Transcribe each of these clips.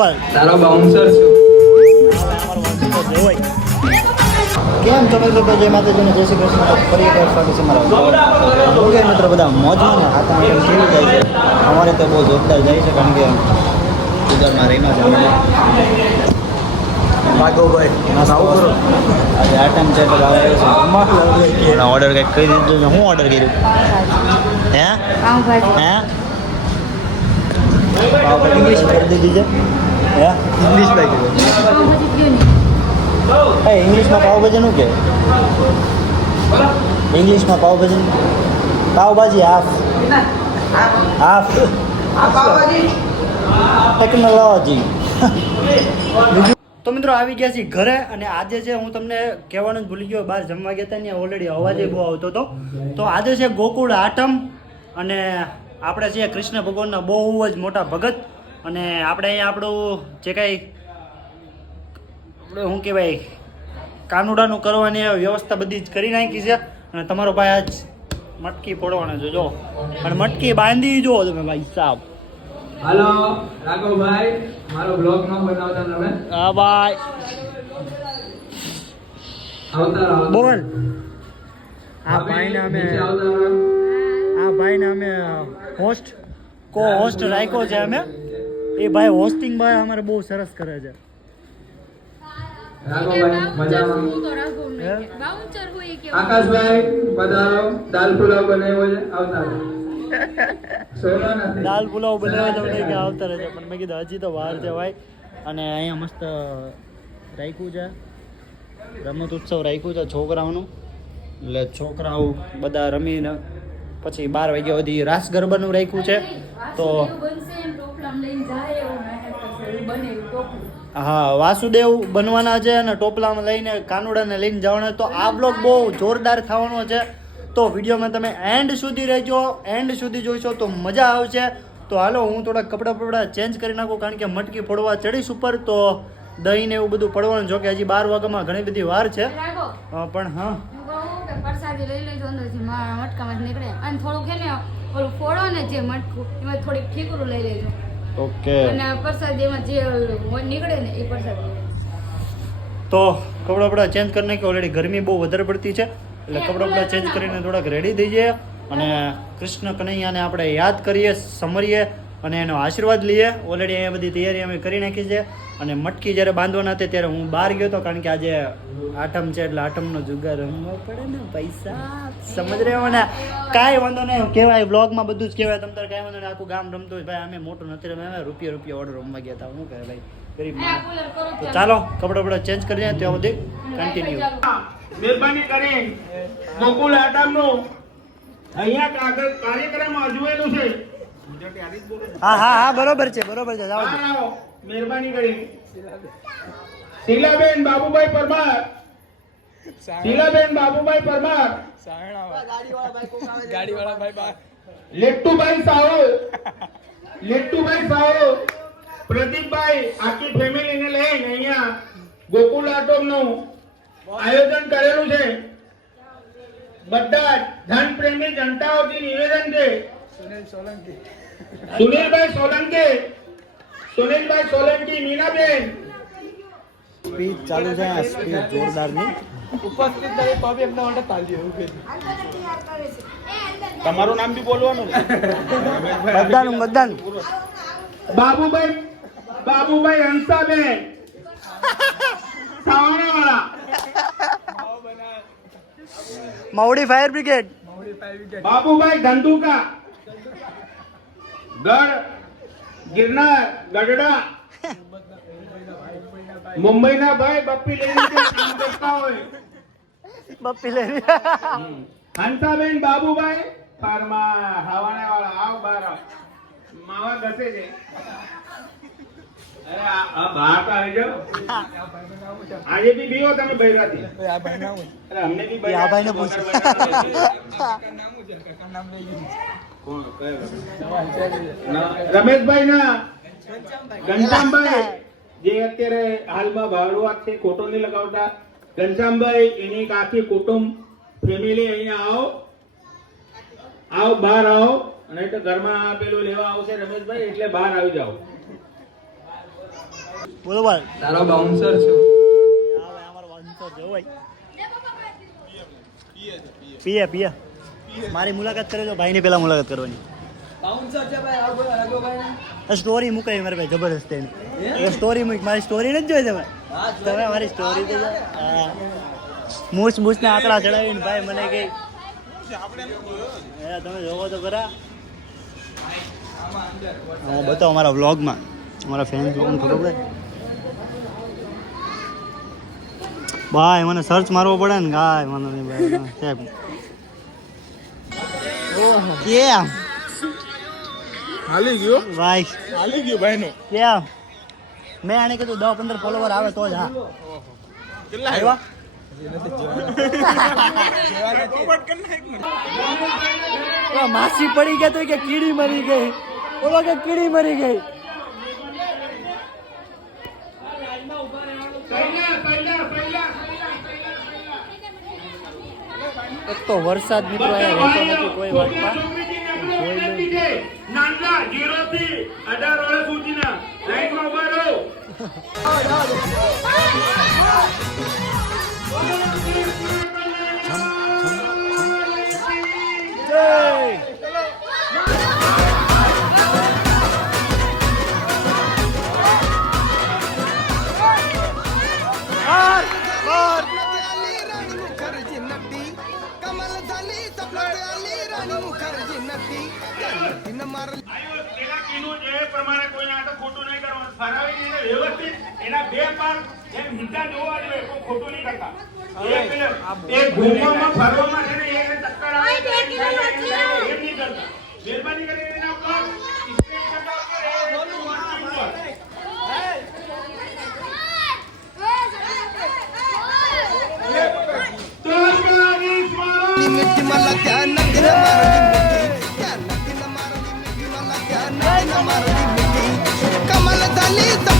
બોલો તારો બાઉન્સર છું. કેમ તમે લોકો જય માતાજીને જય શ્રી કૃષ્ણ? ફરી એકવાર સ્વાગત છે મારા ઓકે મિત્રો બધા મોજમાં ને આ તમે કેમ કેવું જાય છે. અમારે તો બહુ જોરદાર જાય છે કારણ કે ગુજરાતમાં રહીમાં છે ભાગોભાઈ કરો. આજે આટમ છે એટલે આવે છે. ઓર્ડર કંઈક કરી દીધું? છે હું ઓર્ડર કર્યું? હે? હે? ઇંગ્લિશ કરી દીધી છે? ઇંગ્લિશ ભાઈ હા ઇંગ્લિશમાં પાવભાજી નું કે? ઇંગ્લિશમાં pav bhaji pav bhaji half. Half. Technology. તો મિત્રો આવી ગયા છીએ ઘરે અને આજે છે હું તમને કહેવાનું જ ભૂલી ગયો બહાર જમવા ગયા હતા ને ઓલરેડી અવાજ બહુ આવતો હતો. તો આજે છે ગોકુળ આઠમ અને આપણે છીએ કૃષ્ણ ભગવાનના બહુ જ મોટા ભગત. અને આપણે અહીંયા આપણું જે કાંઈ આપણે શું કહેવાય કાનુડાનું કરવાની વ્યવસ્થા બધી જ કરી નાખી છે. અને તમારો ભાઈ આજ મટકી પડવાનો છે જો. અને મટકી બાંધી જો તમે ભાઈ સાહેબ. હાલો રાઘવભાઈ મારો બ્લોગ ન બનાવતા તમે. હા ભાઈ. આવતા બોલ. આ ભાઈ ભાઈને અમે નીચે આ ભાઈને અમે હોસ્ટ કો હોસ્ટ રાખ્યો છે અમે. એ ભાઈ હોસ્ટિંગ ભાઈ અમારે બહુ સરસ કરે છે. આકાશભાઈ દાલ પુલાવ બનાવ્યો છે આવતા દાલ પુલાવ બનાવ્યો તો કે આવતા રહેશે પણ મેં કીધું હજી તો વાર છે ભાઈ. અને અહીંયા મસ્ત રાખ્યું છે. રમત ઉત્સવ રાખ્યું છે છોકરાઓનું. એટલે છોકરાઓ બધા રમીને પછી બાર વાગ્યા સુધી રાસ ગરબાનું રાખ્યું છે. તો. હા વાસુદેવ બનવાના છે અને ટોપલામાં લઈને કાનુડાને લઈને જવાના તો આ બ્લોગ બહુ જોરદાર થવાનો છે. તો વિડીયોમાં તમે એન્ડ સુધી રહેજો એન્ડ સુધી જોઈશો તો મજા આવશે. તો હાલો હું થોડા કપડાં પપડા ચેન્જ કરી નાખું કારણ કે મટકી ફોડવા ચડીશ ઉપર. તો દહીં ને એવું બધું પડવાનું જો કે હજી બાર વાગ્યામાં ઘણી બધી વાર છે. પણ હા. કે પ્રસાદી લઈ લેજો અંદરથી મારા મટકામાં નીકળે. અને થોડુંક છે ને ઓલું ફોડો ને જે મટકું એમાં થોડીક ઠીકરું લઈ લેજો. ઓકે. અને આ પ્રસાદીમાં જે નીકળે ને એ પ્રસાદી. તો કપડાં બપડા ચેન્જ કરી નાખી ઓલરેડી ગરમી બહુ વધારે પડતી છે. એટલે કપડાં બપડા ચેન્જ કરીને થોડાક રેડી થઈ જઈએ. અને કૃષ્ણ કનૈયાને આપણે યાદ કરીએ સમરીએ. અને એનો આશીર્વાદ લઈએ. ઓલરેડી અહીંયા બધી તૈયારી અમે કરી નાખી છે. અને મટકી જ્યારે બાંધવાના હતી ત્યારે હું બહાર ગયો હતો કારણ કે આજે આઠમ છે એટલે આઠમનો જુગાર રમવો પડે ને પૈસા. સમજ રહ્યો ને કાંઈ વાંધો નહીં. કહેવાય બ્લોગમાં બધું જ કહેવાય. તમતારે કાંઈ વાંધો નહીં. આખું ગામ રમતું હોય. ભાઈ અમે મોટું નથી રમે અમે રૂપિયા રૂપિયા ઓર્ડર રમવા ગયા હતા. શું કહે ભાઈ ગરીબ તો ચાલો. કપડા બપડા ચેન્જ કરી દે ત્યાં સુધી કન્ટિન્યુ મહેરબાની કરી ગોકુલ આટમનો અહીંયા કાગળ કાર્યક્રમ અજવેલું છે. હા હા હા બરોબર છે બરોબર છે જાઓ. મહેરબાની કરી. શીલાબેન બાબુભાઈ પરમાર. શીલાબેન બાબુભાઈ પરમાર. લેટ્ટુભાઈ સાહુ. લેટ્ટુભાઈ સાહુ. પ્રદીપભાઈ આખી ફેમિલીને લઈને અહીંયા ગોકુલ આટોમનું આયોજન કરેલું છે. બધા જ ધન પ્રેમી જનતાઓથી નિવેદન છે. સુનિલભાઈ સોલંકી. સુનિલભાઈ સોલંકી મીનાબેન. સ્પીચ ચાલુ છે આ સ્પીચ જોરદારની. તમારું નામ બી બોલવાનું બધાનું બધાનું બાબુભાઈ બાબુભાઈ હંસાબેન. સાવણાવાળા માવડી ફાયર બ્રિગેડ. બાબુભાઈ ધંધુકા. ગઢ ગિરનાર ગઢડા મુંબઈના ભાઈ બપ્પી કામ કરતા હોય. બપ્પી લઈ હંસાબેન બાબુભાઈ ફાર્મા હવાને વાળા આવ બાર. માવા ઘસે છે. અરે આ આ બહાર તો આવી જાઓ. આજે બી બીવો તમે બૈરાથી અરે અમને બી આ ભાઈને પૂછ. કોણ કયો ના, રમેશભાઈ ના. ઘનશ્યામભાઈ. જે અત્યારે હાલમાં ભાડુઆત છે ખોટો નહીં લગાવતા. ઘનશ્યામભાઈ એની આખી કુટુંબ ફેમિલી અહીંયા આવો. આવો બહાર આવો. નહીં તો ઘરમાં પેલું લેવા આવશે રમેશભાઈ એટલે બહાર આવી જાઓ. બોલો ભાઈ. તારો બાઉન્સર છું. હા ભાઈ અમારો વાંધો જો ભાઈ. પીએ પીએ. મારી મુલાકાત કરે તો ભાઈની પહેલાં મુલાકાત કરવાની. સ્ટોરી મુકાઈ મારે ભાઈ જબરદસ્ત એની. સ્ટોરી મૂકી મારી સ્ટોરી નથી જોઈ તમે? તમે મારી સ્ટોરી તો મૂછ મૂછને આંકડા ચડાવીને ભાઈ મને કઈ હે, તમે જોવો તો ખરા. હું બતાવો મારા વ્લોગમાં મારા ફેન્સ લોકોને ખબર પડે? ભાઈ મને સર્ચ મારવો પડે ને ગાય મને સાહેબ. કેમ હાલી ગયો? ભાઈ હાલી ગયો ભાઈ નું કેમ મેં આને કીધું દસ પંદર ફોલોવર આવે તો જ હા. કેટલા આવ્યા? માસી પડી ગયા તો કે કીડી મરી ગઈ. ઓલો કે કીડી મરી ગઈ. એક તો વરસાદ મિત્રો અહીંયા રહેતો નથી કોઈ વાતમાં. નાના પ્રમાણે કોઈને આ તો ખોટું નહીં કરવાનું ફરાવીને એને વ્યવસ્થિત એના બે પાક જેમ હિંચા જોવા જોઈએ કોઈ ખોટું નહીં કરતા એ પેલે- એ ઘૂમવામાં ફરવામાં છે ને એને ચક્કર આવે તો એમ થાય એમ થાય, એમ નહીં કરતા મહેરબાની કરીને એના પગ straight કરતા વગર એ બોલવું વાંચી ઉપર. તો અજ્ઞાની સ્મરણ मिठी मला त्या नटीनं मारली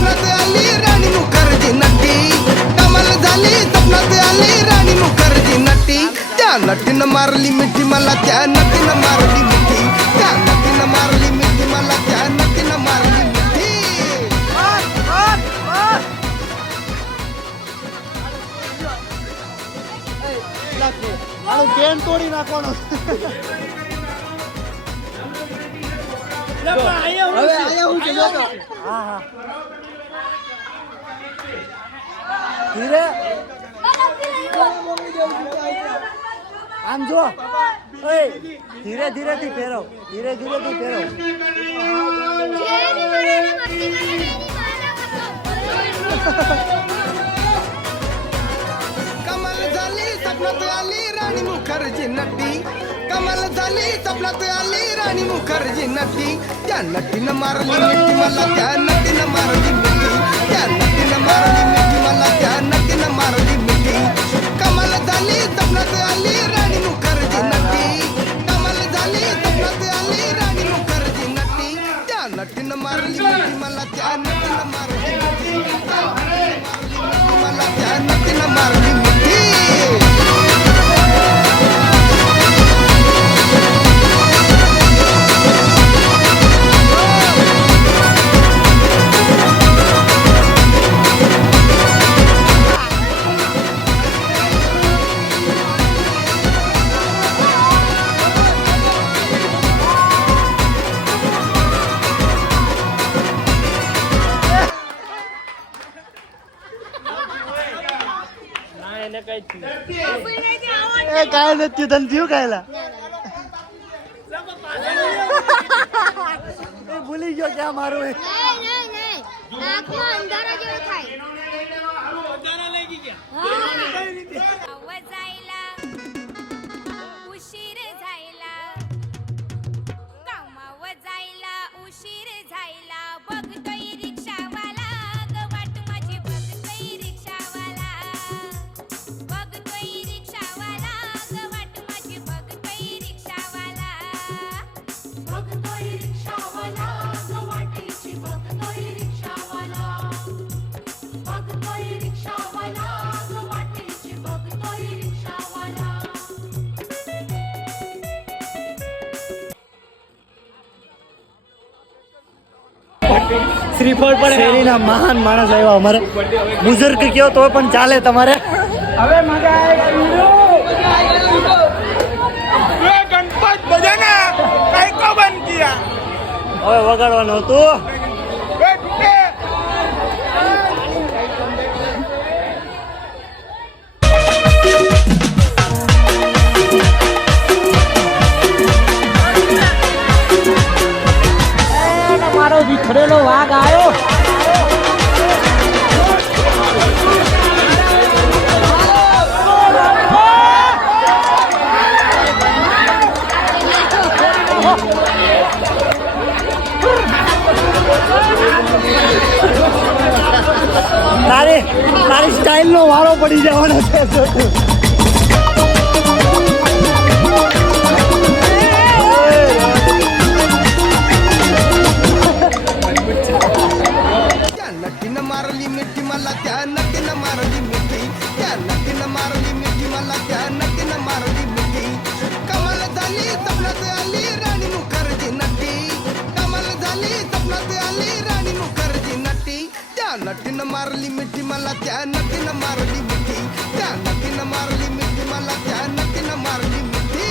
झाली सपनात आली राणी मुखर्जी नटी कमल झाली सपनात आली राणी मुखर्जी नटी त्या नटीनं मारली मिठी मला त्या नटीनं मारली मिठी त्या नटीनं मारली मिठी मला त्या नटीनं मारली मिठी આનું કેન તોડી નાખવાનો હવે આયા હું છે જોતો હા હા આમ જો ઓય ધીરે ધીરે થી ફેરવ ધીરે ધીરે થી ફેરવ कमल झाली सपनात आली राणी मुखर्जी नटी कमल झाली सपनात आली राणी मुखर्जी नटी त्या नटीनं मारली मिठी मला त्या नटीनं मारली मिठी त्या नटीनं मारली मिठी कमाल झाली जपनात आली राणी मुख પાક્યું તને થયું કાયલા એ ભૂલી ગયો ક્યાં મારું એ. અંધારા જેવું થાય. શ્રીફળ પડે શેરીના મહાન માણસ આવ્યા અમારે. બુઝુર્ગ કયો તો પણ ચાલે તમારે. હવે મજા આવે ગણપત બજાના કઈ કો બંધ કિયા. હવે વગાડવાનું હતું.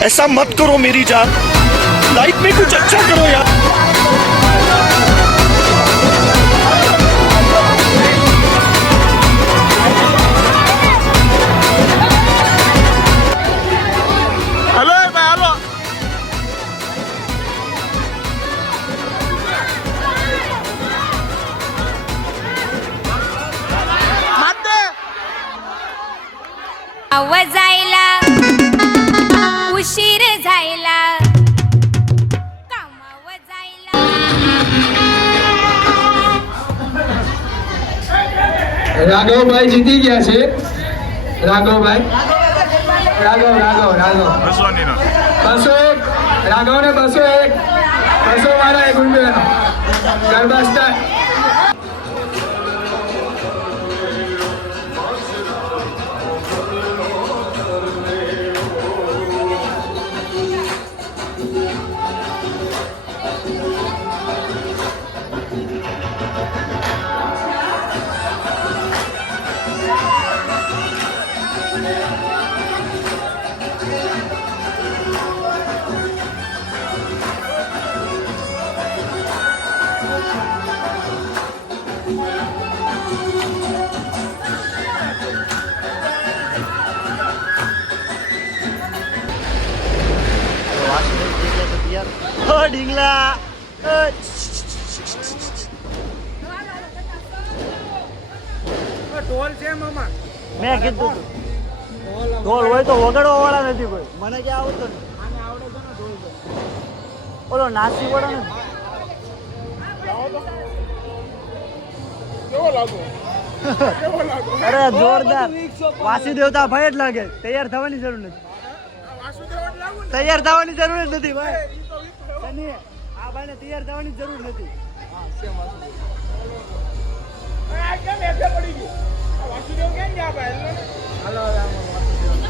ऐसा मत करो मेरी जान लाइफ में कुछ अच्छा करो यार હલો રાઘવભાઈ જીતી ગયા છે. રાઘવભાઈ. રાઘવ રાઘવ રાઘવ. બસો એક. રાઘવ ને બસો એક. બસો વાળા એક રૂપિયા ગરબા સ્ટાર્ટ. ઓ ઢીંગલા. અ, છે મામા મેં કીધું ઢોલ હોય તો વગાડવા વાળા નથી કોઈ. મને ક્યાં આવતો ઓલો નાસી વાળા ને અરે જોરદાર. વાસી દેવતા ભાઈ જ લાગે. તૈયાર થવાની જરૂર નથી. તૈયાર થવાની જરૂર જ નથી ભાઈ. સની આ ભાઈને તૈયાર થવાની જરૂર નથી. હા સેમ આ કેમ એફે પડી ગયું? આ વાસુદેવ કેમ ગયા ભાઈ? હાલો. રામ વાસુદેવ.